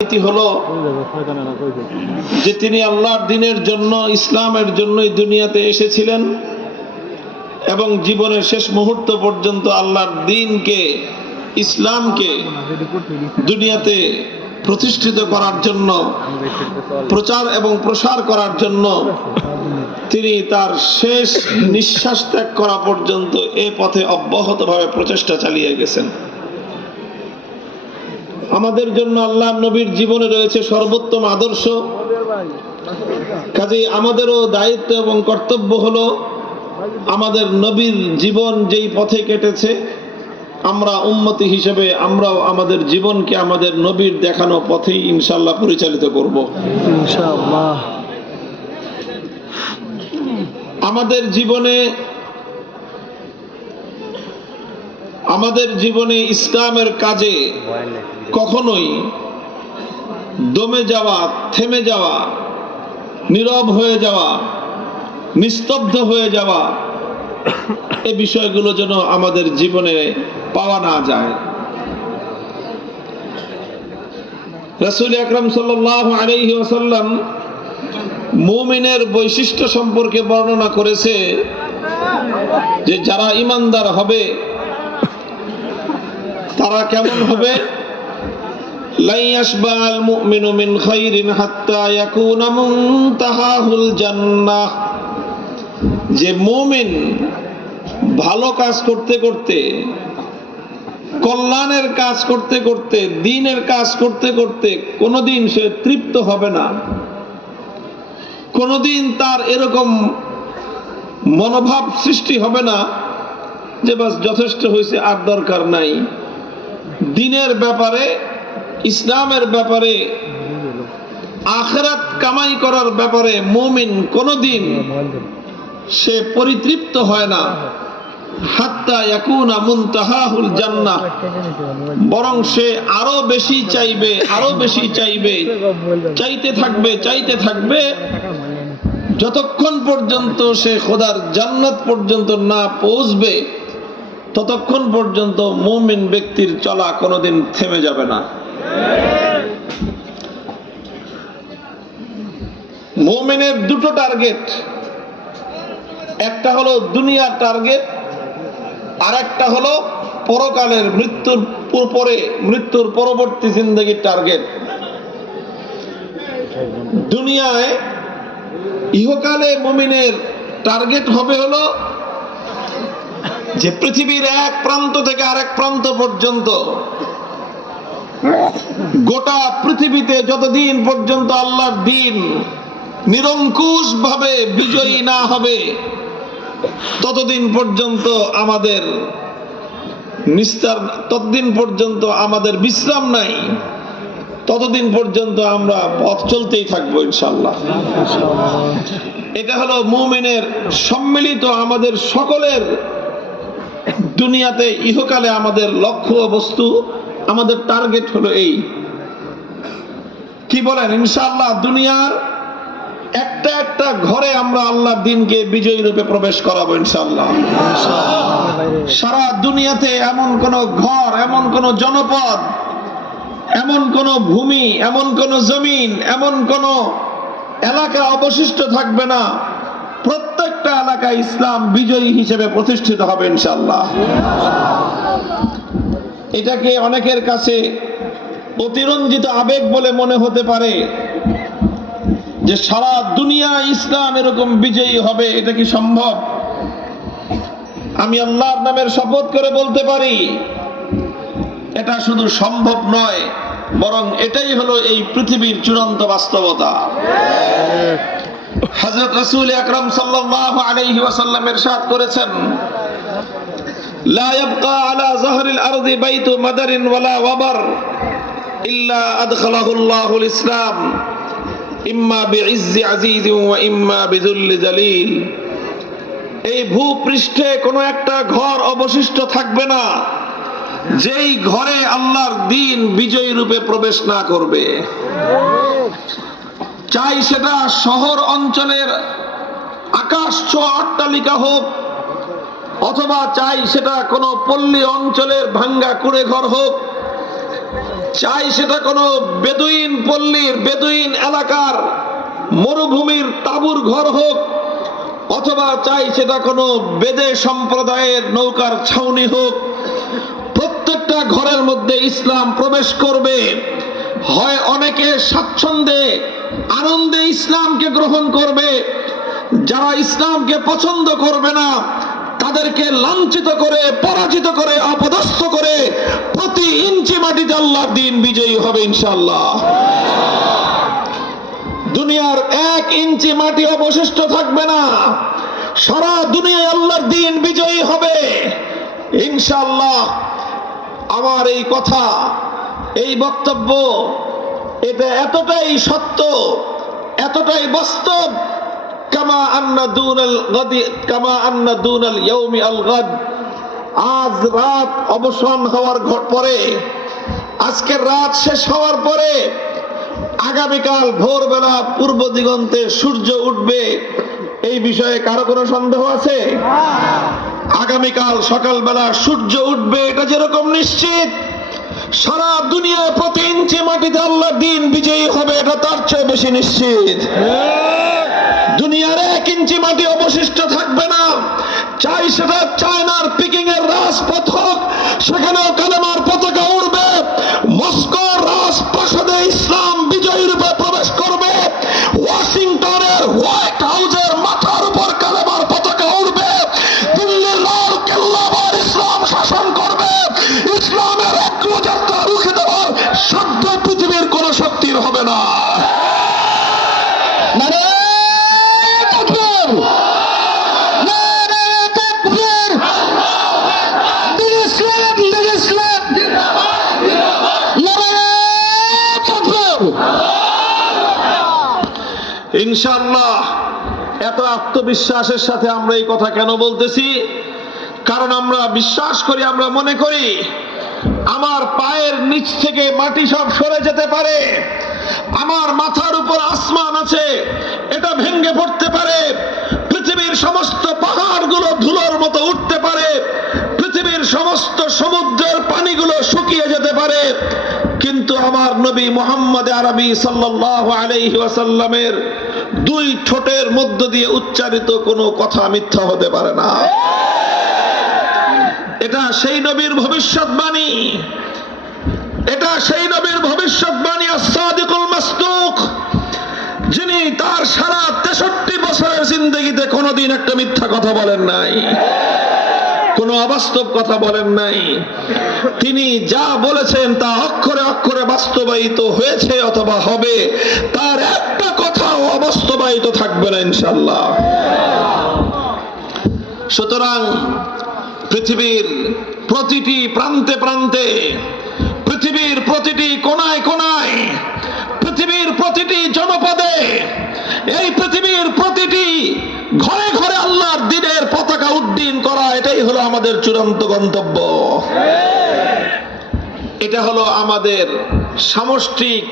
হলো যে তিনি আল্লাহর দ্বীনের জন্য, ইসলামের জন্যই দুনিয়াতে এসেছিলেন এবং জীবনের শেষ মুহূর্ত পর্যন্ত আল্লাহর দ্বীনকে, ইসলামকে দুনিয়াতে প্রতিষ্ঠিত করার জন্য, প্রচার এবং প্রসার করার জন্য তিনি তার শেষ নিঃশ্বাস ত্যাগ করা পর্যন্ত এ পথে অব্যাহতভাবে প্রচেষ্টা চালিয়ে গেছেন। আমাদের জন্য আল্লাহর নবীর জীবনে রয়েছে সর্বোত্তম আদর্শ। কাজেই আমাদেরও দায়িত্ব এবং কর্তব্য হলো আমাদের নবীর জীবন যেই পথে কেটেছে, আমরা উম্মতি হিসেবে আমরাও আমাদের জীবনকে আমাদের নবীর দেখানো পথেই ইনশাআল্লাহ পরিচালিত করব। ইনশাআল্লাহ। আমাদের জীবনে ইসলামের কাজে কখনোই দমে যাওয়া, থেমে যাওয়া, নীরব হয়ে যাওয়া, নিস্তব্ধ হয়ে যাওয়া, এই বিষয়গুলো যেন আমাদের জীবনে পাওয়া না যায়। রাসূল আকরাম সাল্লাল্লাহু আলাইহি ওয়াসাল্লাম মুমিনের বৈশিষ্ট্য সম্পর্কে বর্ণনা করেছে যে যারা ঈমানদার হবে তারা কেমন হবে? লা ইয়াশবা'আল মুমিনু মিন খাইরিন হাত্তা ইয়াকুনা মুনতাহাহুল জান্নাহ। যে মুমিন ভালো কাজ করতে করতে, কল্যাণের কাজ করতে করতে, দ্বীনের কাজ করতে করতে কোনোদিন সে তৃপ্ত হবে না। কোনোদিন তার এরকম মনোভাব সৃষ্টি হবে না যে বাস যথেষ্ট হয়েছে, আর দরকার নাই। দ্বীনের ব্যাপারে, ইসলামের ব্যাপারে, আখিরাত কামাই করার ব্যাপারে মুমিন কোনোদিন সে পরিতৃপ্ত হয় না। হাত্তা ইয়াকুনা মুনতাহাহুল জান্নাহ, বরং সে আরো বেশি চাইবে, আরো বেশি চাইবে, চাইতে থাকবে যতক্ষণ পর্যন্ত সে খোদার জান্নাত পর্যন্ত না পৌঁছবে, ততক্ষণ পর্যন্ত মুমিন ব্যক্তির চলা কোনোদিন থেমে যাবে না। মুমিনের দুটো টার্গেট, একটা হলো দুনিয়ার টার্গেট, আর একটা হলো পরকালের, মৃত্যুর পরবর্তী জিন্দেগির টার্গেট। দুনিয়ায় ইহকালে মুমিনের টার্গেট হবে হলো যে পৃথিবীর এক প্রান্ত থেকে আরেক প্রান্ত পর্যন্ত, গোটা পৃথিবীতে যতদিন পর্যন্ত আল্লাহর দ্বীন নিরঙ্কুশ ভাবে বিজয়ী না হবে, ততদিন পর্যন্ত আমাদের ততদিন পর্যন্ত আমাদের বিশ্রাম নাই, ততদিন পর্যন্ত আমরা পথ চলতেই থাকবো ইনশাআল্লাহ। এটা হলো মুমিনের সম্মিলিত, আমাদের সকলের দুনিয়াতে ইহকালে আমাদের লক্ষ্য বস্তু, আমাদের টার্গেট হলো এই। কি বলেন? ইনশাআল্লাহ দুনিয়ার একটা একটা ঘরে আমরা আল্লাহর দ্বীনকে বিজয়ী রূপে প্রবেশ করাবো ইনশাআল্লাহ। সারা দুনিয়াতে এমন কোন ঘর, এমন কোন জনপদ, এমন কোন ভূমি, এমন কোন জমিন, এমন কোন এলাকা অবশিষ্ট থাকবে না। প্রত্যেকটা এলাকায় ইসলাম বিজয়ী হিসেবে প্রতিষ্ঠিত হবে ইনশাআল্লাহ। এটাকে অনেকের কাছে অতিরঞ্জিত আবেগ বলে মনে হতে পারে যে সারা দুনিয়া ইসলাম এরকম বিজয়ী হবে, এটা কি সম্ভব? আমি আল্লাহর নামের শপথ করে বলতে পারি এটা শুধু সম্ভব নয়, বরং এটাই হলো এই পৃথিবীর চূড়ান্ত বাস্তবতা। হযরত রাসূল আকরাম সাল্লাল্লাহু আলাইহি ওয়াসাল্লাম ইরশাদ করেছেন, লা ইয়াবকা আলা যাহরিল আরদি বাইতু মাদারিন ওয়ালা ওয়াবার ইল্লা আদখালাহুল্লাহুল ইসলাম ইম্মা বিইজ্জি আজিজিন ওয়া ইম্মা বিযুল্লি জালিল। এই ভূপৃষ্ঠে কোনো একটা ঘর অবশিষ্ট থাকবে না যেই ঘরে আল্লাহর দ্বীন বিজয়ী রূপে প্রবেশ না করবে। চাই সেটা শহর অঞ্চলের আকাশ ছোঁয়া অট্টালিকা হোক, অথবা চাই সেটা কোনো পল্লী অঞ্চলের ভাঙ্গা কুড়ে ঘর হোক, চাই সেটা কোনো বেদুইন পল্লীর, বেদুইন এলাকার মরুভূমির তাঁবুর ঘর হোক, অথবা চাই সেটা কোনো বেদে সম্প্রদায়ের নৌকার ছাউনি হোক, প্রত্যেকটা ঘরের মধ্যে ইসলাম প্রবেশ করবে। হয় অনেকে স্বাচ্ছন্দ্যে আনন্দে ইসলামকে গ্রহণ করবে, যারা ইসলামকে পছন্দ করবে না তাদেরকে লাঞ্ছিত করে, পরাজিত করে, অপদস্থ করে প্রতি ইঞ্চি মাটিতে আল্লাহর দ্বীন বিজয়ী হবে ইনশাআল্লাহ। দুনিয়ার 1 ইঞ্চি মাটি অবশিষ্ট থাকবে না, সারা দুনিয়ায় আল্লাহর দ্বীন বিজয়ী হবে ইনশাআল্লাহ। আমার এই কথা, এই বক্তব্য, এটা এতটাই সত্য, এতটাই বাস্তব। কামা আন্না দুনাল গাদি কামা আন্না দুনাল ইয়াউমি আল গাদ, আজ রাত অবসান হওয়ার পরে, আজকের রাত শেষ হওয়ার পরে আগামীকাল ভোরবেলা পূর্ব দিগন্তে সূর্য উঠবে, এই বিষয়ে কারো কোনো সন্দেহ আছে? আগামীকাল সকালবেলা সূর্য উঠবে এটা যেরকম নিশ্চিত, সারা দুনিয়ায় প্রতি ইঞ্চি মাটিতে আল্লাহর দ্বীন বিজয়ী হবে এটা তার চেয়ে বেশি নিশ্চিত। দুনিয়ার 1 ইঞ্চি মাটি অবশিষ্ট থাকবে না, চাই সেটা চায়নার পিকিং এর রাজপথ হোক, সেখানেও কালেমার পতাকা উড়বে। মস্কোর রাজপ্রাসাদে ইসলাম বিজয়ী রূপে প্রবেশ করবে। ওয়াশিংটনের হোয়াইট হাউসের মাথার উপর কালেমার পতাকা উড়বে। দিল্লির লাল কেল্লা আবার ইসলাম শাসন করবে। ইসলামের অগ্রযাত্রা রুখে দেওয়ার সাধ্য পৃথিবীর কোন শক্তির হবে না। ইনশাআল্লাহ। এত আত্মবিশ্বাসের সাথে আমরা এই কথা কেন বলতেছি? কারণ আমরা বিশ্বাস করি, আমরা মনে করি আমার পায়ের নিচ থেকে মাটি সব সরে যেতে পারে, আমার মাথার উপর আসমান আছে, এটা ভেঙে পড়তে পারে, পৃথিবীর সমস্ত পাহাড়গুলো ধুলোর মতো উঠতে পারে, পৃথিবীর সমস্ত সমুদ্রের পানিগুলো শুকিয়ে যেতে পারে, কিন্তু আমার নবী মুহাম্মদ আরবি সাল্লাল্লাহু আলাইহি ওয়াসাল্লামের 2 ঠোঁটের মধ্য দিয়ে উচ্চারিত কোনো কথা মিথ্যা হতে পারে না। এটা সেই নবীর ভবিষ্যৎবাণী, এটা সেই নবীর ভবিষ্যৎবাণী আস-সাদিকুল মাসদুক, যিনি তার সারা 63 বছরের জিন্দেগিতে কোনোদিন একটা মিথ্যা কথা বলেন নাই, কোনো অবাস্তব কথা বলেন নাই। তিনি যা বলেছেন তা অক্ষরে অক্ষরে বাস্তবায়িত হয়েছে অথবা হবে, তার একটা কথাও অবাস্তবায়িত থাকবে না ইনশাআল্লাহ। সুতরাং পৃথিবীর প্রতিটি প্রান্তে প্রান্তে, পৃথিবীর প্রতিটি কোনায় কোনায়, পৃথিবীর প্রতিটি জনপদে, এই পৃথিবীর প্রতিটি ঘরে ঘরে আল্লাহর দ্বীনের পতাকা উড্ডীন করা, এটাই হলো আমাদের চূড়ান্ত গন্তব্য। এটা হলো আমাদের সামষ্টিক